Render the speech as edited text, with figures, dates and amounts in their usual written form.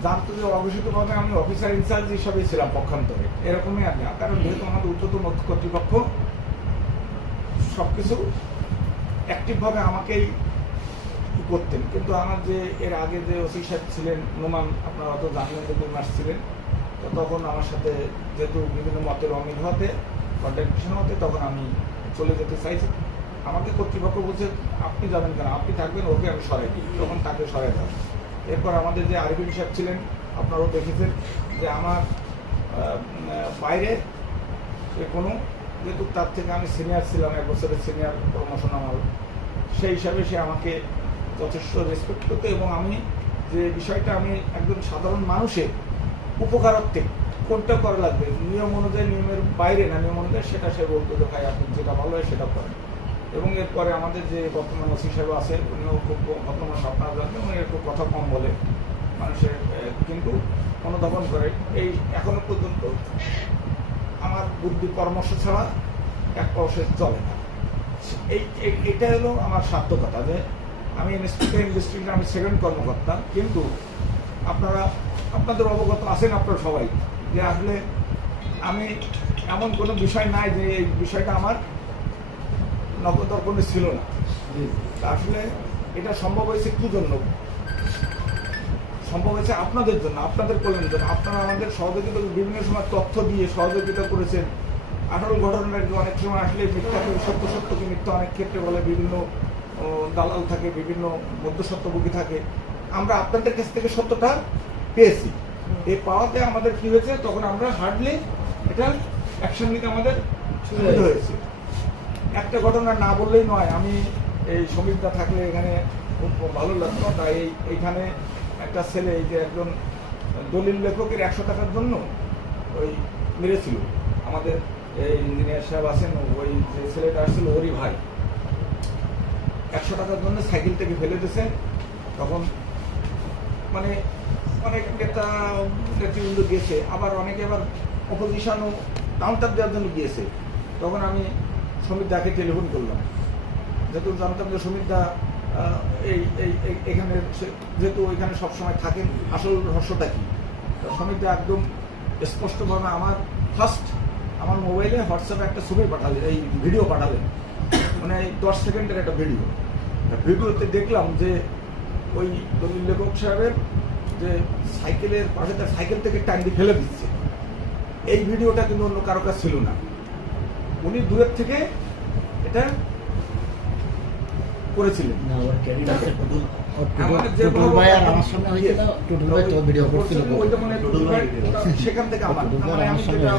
জানতো যে অঘোষিতভাবে আমি অফিসার ইনচার্জ হিসাবে ছিলাম পক্ষান্তরে, এরকমই আর না। কারণ যেহেতু আমাদের ঊর্ধ্বতন কর্তৃপক্ষ সবকিছু অ্যাক্টিভভাবে আমাকেই করতেন, কিন্তু আমার যে এর আগে যে ওসি সাহেব ছিলেন নোমান, আপনারা হয়তো জানলেন যে 2 মাস ছিলেন, তো তখন আমার সাথে যেহেতু বিভিন্ন মতের অমিল হতে কন্ট্রাডিকশন হতে তখন আমি চলে যেতে চাইছি। আমাকে কর্তৃপক্ষ বলছে আপনি যাবেন কেন, আপনি থাকবেন, ওকে আমি সরাই দিই, তখন তাকে সরাই দেওয়া। এরপর আমাদের যে আরিফিন সাহেব ছিলেন, আপনারাও দেখেছেন যে আমার বাইরে কোনো, যেহেতু তার থেকে আমি সিনিয়র ছিলাম, 1 বছরের সিনিয়র প্রমোশন আমার, সেই হিসাবে সে আমাকে যথেষ্ট রেসপেক্ট করতো। এবং আমি যে বিষয়টা আমি একজন সাধারণ মানুষের উপকারার্থে কোনটা করা লাগবে, নিয়ম অনুযায়ী, নিয়মের বাইরে না, নিয়ম অনুযায়ী, সেটা সে বলতো যে ভাই আপনি যেটা ভালো হয় সেটা করেন। এবং এরপরে আমাদের যে বর্তমান ওসি সাহেব আছে, উনিও খুব ভদ্রমাস, আপনারা জানবেন, উনি একটু কথা কম বলে মানুষের, কিন্তু অনুধাবন করে। এই এখনো পর্যন্ত আমার বুদ্ধি পরামর্শ ছাড়া এক পয়সা চলে না। এইটা হলো আমার সার্থকতা, যে আমি ইন্সপেক্টর ডিস্ট্রিক্টে আমি সেকেন্ড কর্মকর্তা, কিন্তু আপনাদের অবগত আছেন আপনারা সবাই যে আসলে আমি এমন কোনো বিষয় নাই যে এই বিষয়টা আমার নগদর্পণে ছিল না। আসলে এটা সম্ভব হয়েছে কি জন্য? সম্ভব হয়েছে আপনাদের জন্য, আপনাদের কল্যাণের জন্য। আপনারা আমাদের সহযোগিতা, বিভিন্ন সময় তথ্য দিয়ে সহযোগিতা করেছেন। আসল ঘটনাটা অনেক সময় আসলে মিথ্যাকে সত্যকে মিথ্যা অনেক ক্ষেত্রে বলে, বিভিন্ন দালাল থাকে, বিভিন্ন মধ্যস্বত্বভোগী থাকে। আমরা আপনাদের কাছ থেকে সত্যটা পেয়েছি। এই পাওয়াতে আমাদের কি হয়েছে, তখন আমরা হার্ডলি এটা অ্যাকশন নিতে আমাদের সুবিধা হয়েছে। একটা ঘটনা না বললেই নয়, আমি এই সমীরদা থাকলে এখানে খুব ভালো লাগতো। তাই এইখানে একটা ছেলে, এই যে একজন দলিল লেখকের 100 টাকার জন্য ওই মেরেছিল, আমাদের এই ইঞ্জিনিয়ার সাহেব আছেন, ওই যে ছেলেটা আসছিল ওরই ভাই, 100 টাকার জন্য সাইকেল থেকে ফেলে দিয়েছে। তখন মানে অনেক নেতা নেতৃবৃন্দ গিয়েছে, আবার অনেকে আবার অপোজিশনও কাউন্টার দেওয়ার জন্য গিয়েছে। তখন আমি সমীরদাকে টেলিফোন করলাম, যেহেতু জানতাম যে সমীরদা এখানে, যেহেতু ওইখানে সবসময় থাকেন, আসল রহস্যটা কি। সমীরদা একদম স্পষ্টভাবে আমার মোবাইলে হোয়াটসঅ্যাপে একটা ছবি পাঠালেন, এই ভিডিও পাঠালেন, মানে 10 সেকেন্ডের একটা ভিডিও। ভিডিওতে দেখলাম যে ওই দলিল লেখক সাহেবের যে সাইকেলের পাশে, তার সাইকেল থেকে টাইম দিয়ে ফেলে দিচ্ছে। এই ভিডিওটা কিন্তু অন্য কারো কাছে ছিল না, উনি দূরের থেকে এটা করেছিলেন। সেখান থেকে আমার